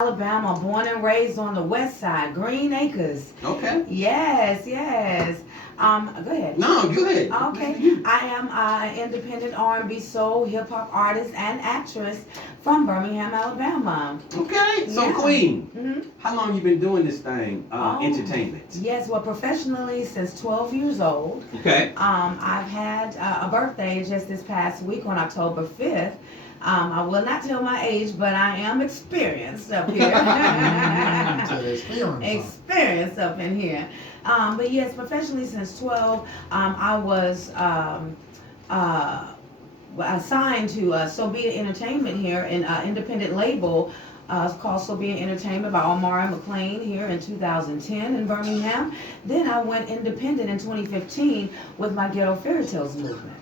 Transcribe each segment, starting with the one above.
Alabama, born and raised on the west side, Green Acres. Okay. Yes, yes. Go ahead. No, go ahead. Okay. I am an independent R&B soul, hip hop artist and actress from Birmingham, Alabama. Okay. So, Yeah. Queen, Mm-hmm. how long you been doing this thing, entertainment? Yes, well, professionally since 12 years old. Okay. I've had a birthday just this past week on October 5th. I will not tell my age, but I am experienced up here. Experienced up in here. But yes, professionally since 12, I was assigned to Sobia Entertainment here, an independent label called Sobia Entertainment by Omari McLean here in 2010 in Birmingham. Then I went independent in 2015 with my Ghetto Fairy Tales movement.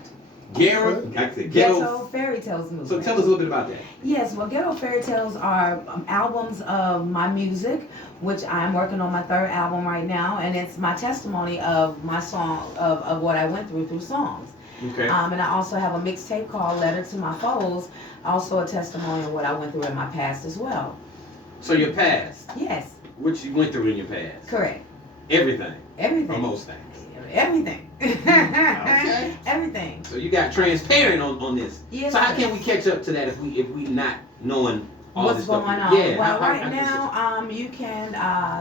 Ghetto Fairy Tales movement. So tell us a little bit about that. Yes, well, Ghetto Fairy Tales are albums of my music, which I'm working on my third album right now, and it's my testimony of my song, of what I went through songs. Okay. And I also have a mixtape called Letter to My Foes, also a testimony of what I went through in my past as well. So your past? Yes. What you went through in your past? Correct. Everything? Everything. Or most things? Everything. Okay. Everything. So you got transparent on this. Yes. So how can we catch up to that if we not knowing all what's this stuff? going on? Yeah. Well, right now, you can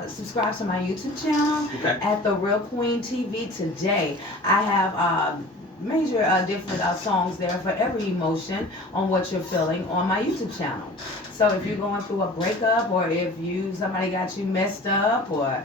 subscribe to my YouTube channel at The Real Queen TV today. I have major different songs there for every emotion on what you're feeling on my YouTube channel. So if you're going through a breakup, or if somebody got you messed up, or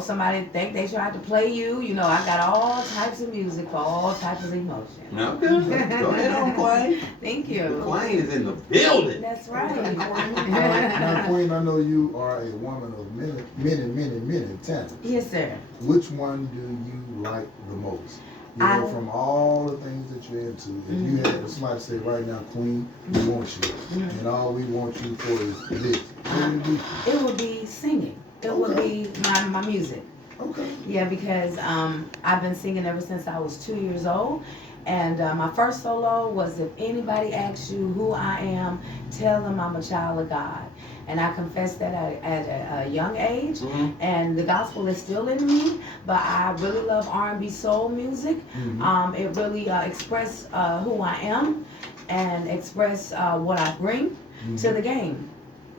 somebody think they tried to play you, I got all types of music for all types of emotions. Okay. Go ahead on, Queen. Thank you. Queen is in the building. That's right. Now, Queen, I know you are a woman of many talents. Yes, sir. Which one do you like the most? From all the things that you're into, if you had somebody say right now, Queen, we want you, and all we want you for is this, what would it be? It would be singing. It would be my music. Okay. Yeah, because I've been singing ever since I was 2 years old. And my first solo was, if anybody asks you who I am, tell them I'm a child of God. And I confessed that at a young age. And the gospel is still in me, but I really love R&B soul music. It really express who I am and express what I bring to the game.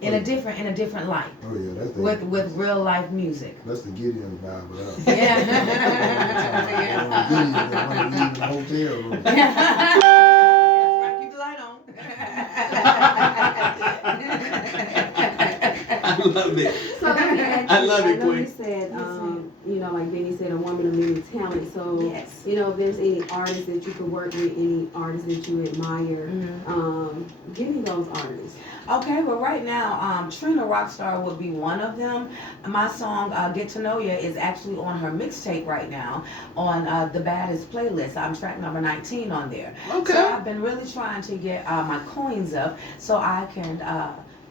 In a different light. Oh yeah, that's with real life music. That's the Gideon vibe. Yeah. Gideon that want to leave in the hotel room. Yes, keep the light on. I love it. So let me ask I love it, I know Queen. you said, like Benny said, a woman of many talents. So, Yes. if there's any artists that you could work with, any artists that you admire, give me those artists. Okay, well right now, Trina Rockstar would be one of them. My song, Get to Know Ya, is actually on her mixtape right now on the Baddest playlist. I'm track number 19 on there. Okay. So I've been really trying to get my coins up so I can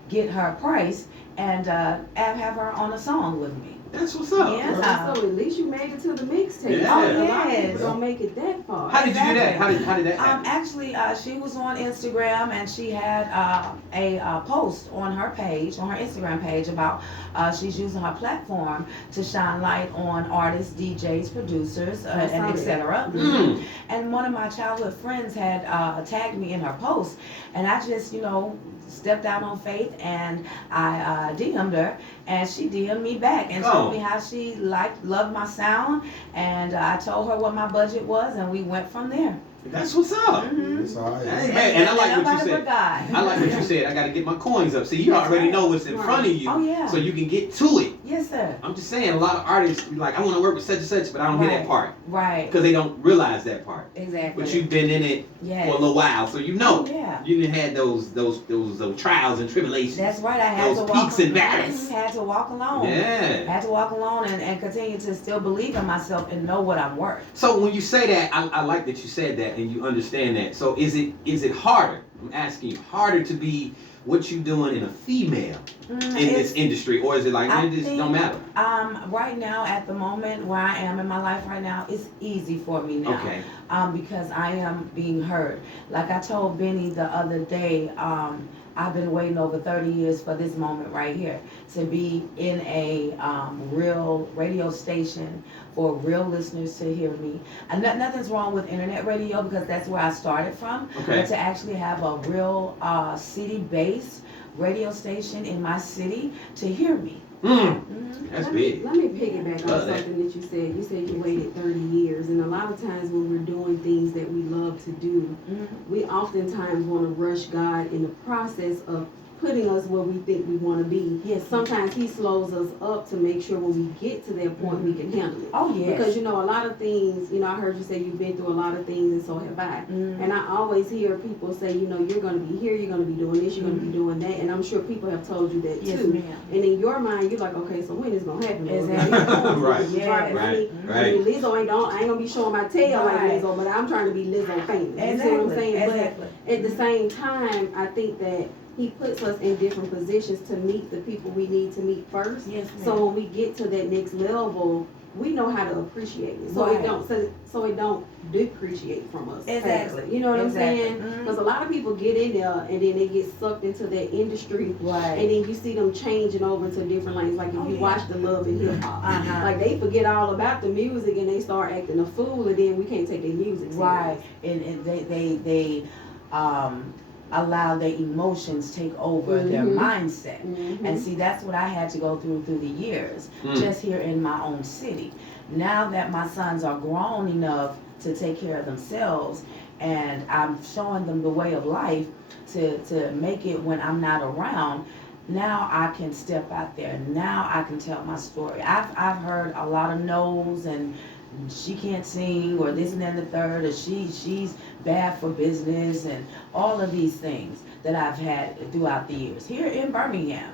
get her price and have her on a song with me. That's what's up. Yeah. So at least you made it to the mixtape. Yeah. A lot of Yes. people don't make it that far. How did you do that? How did that happen? Actually, she was on Instagram, and she had a post on her page, on her Instagram page, about she's using her platform to shine light on artists, DJs, producers, and etc. And one of my childhood friends had tagged me in her post, and I just, stepped out on faith, and I DM'd her, and she DM'd me back and told me how she loved my sound, and I told her what my budget was, and we went from there. That's what's up. It's all right. Hey, and I like what you said. God. I like what you said. I got to get my coins up. See, you already know what's in front of you, Oh, yeah. so you can get to it. Yes, sir. I'm just saying, a lot of artists be like, I want to work with such and such, but I don't hear that part Right. because they don't realize that part. Exactly. But you've been in it Yes. for a little while, so you know. Oh, yeah. You didn't had those trials and tribulations. That's right. I had those to walk peaks and valleys. Had to walk alone. Yeah. Had to walk alone and continue to still believe in myself and know what I'm worth. So when you say that, I like that you said that and you understand that. So is it harder? I'm asking you, harder to be what you doing in a female in this industry, or is it like it just don't matter? Right now, at the moment where I am in my life right now, it's easy for me now. Okay. Because I am being heard. Like I told Benny the other day, I've been waiting over 30 years for this moment right here, to be in a real radio station for real listeners to hear me. And nothing's wrong with internet radio because that's where I started from. Okay. But to actually have a real city-based radio station in my city to hear me. That's let big. Let me piggyback on Love that. something that you said. You said you waited 30 years, and a lot of times when we're doing things that we love to do, we oftentimes want to rush God in the process of putting us where we think we want to be. Yes. Sometimes He slows us up to make sure when we get to that point we can handle it. Oh, yes. Because you know, a lot of things, you know, I heard you say you've been through a lot of things, and so have I. And I always hear people say, you know, you're going to be here, you're going to be doing this, you're going to be doing that, and I'm sure people have told you that Yes, too. ma'am. And in your mind, you're like, okay, so when is going to happen? Lord? Exactly. Right. Yes. Right. Lizzo ain't gonna be showing my tail Right. like Lizzo, but I'm trying to be Lizzo famous. You see what I'm Exactly. saying? Exactly. But at the same time, I think that He puts us in different positions to meet the people we need to meet first. Yes, ma'am. So when we get to that next level, we know how to appreciate it. So Right. it don't depreciate from us. Exactly. You know what Exactly. I'm saying? Because a lot of people get in there and then they get sucked into that industry. Right. And then you see them changing over to different lanes. Like if Oh, you yeah. watch the Love and Hip Hop, Uh-huh. like they forget all about the music and they start acting a fool, and then we can't take their music serious. Right, and they allow their emotions take over their mindset. And see, that's what I had to go through the years, just here in my own city. Now that my sons are grown enough to take care of themselves, and I'm showing them the way of life to make it when I'm not around, now I can step out there. Now I can tell my story. I've heard a lot of no's and she can't sing or this and that and the third, or she's bad for business and all of these things that I've had throughout the years here in Birmingham.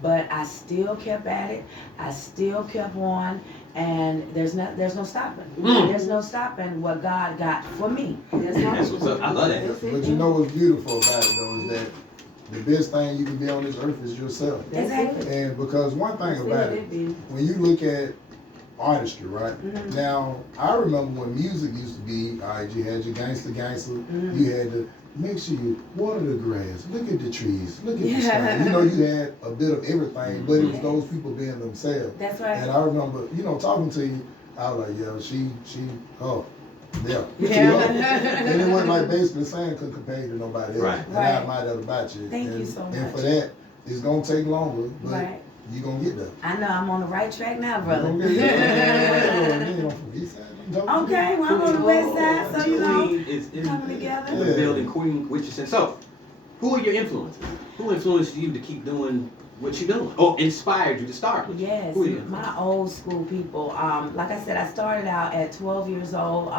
But I still kept at it. I still kept on, and there's no stopping. There's no stopping what God got for me. That's what's up. I love that. But you know what's beautiful about it though is that the best thing you can be on this earth is yourself. Exactly. And because one thing about it, when you look at artistry, right? Now, I remember when music used to be, all right, you had your gangster, you had to make sure you water the grass, look at the trees, look at the sky. You know, you had a bit of everything, but it was those people being themselves. That's right. And I remember, you know, talking to you, I was like, yeah, she, yeah. And it wasn't like basically saying couldn't compare you to nobody else. Right. And I admire that about you. Thank and, you so And much. for that, it's gonna take longer, but Right. you're gonna get there. I know I'm on the right track now, brother. You gonna get there. You know, from the east side, I'm talking to you. Okay, well, I'm on the west side, so you know, QueeN is in coming together. the building. QueeN Richardson. So, who are your influences? Who influenced you to keep doing what you're doing? Or inspired you to start? Yes, Who are you? my old school people. Like I said, I started out at 12 years old.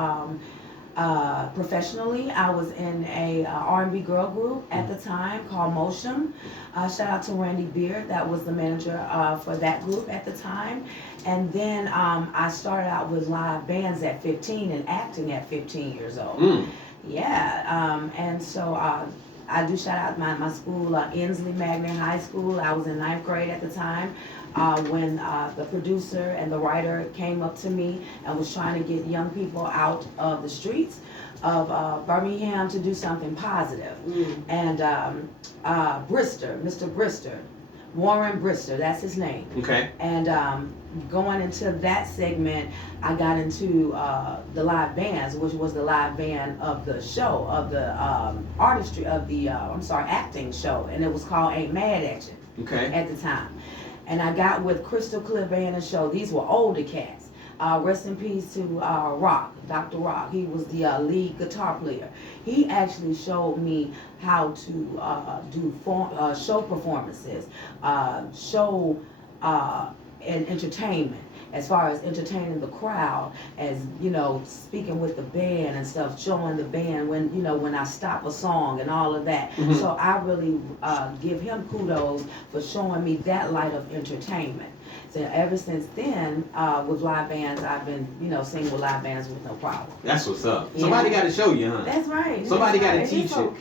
Professionally, I was in a R&B girl group at the time called Motion. Shout out to Randy Beard, that was the manager for that group at the time. And then I started out with live bands at 15 and acting at 15 years old. Yeah, and so I do shout out my school, Inslee Magnet High School. I was in 9th grade at the time when the producer and the writer came up to me and was trying to get young people out of the streets of Birmingham to do something positive. And Brister, Mr. Brister, Warren Brister, that's his name. Okay. And going into that segment, I got into the live bands, which was the live band of the show, of the artistry of the, acting show. And it was called Ain't Mad at You Okay. at the time. And I got with Crystal Clear Band and Show. These were older cats. Rest in peace to Rock, Dr. Rock. He was the lead guitar player. He actually showed me how to do show performances, show and entertainment, as far as entertaining the crowd, as you know, speaking with the band and stuff, showing the band when I stop a song and all of that. So I really give him kudos for showing me that light of entertainment. So ever since then, with live bands, I've been singing with live bands with no problem. That's what's up. Yeah. Somebody got to show you, huh? That's right. Somebody That's got to right. teach It's you. okay.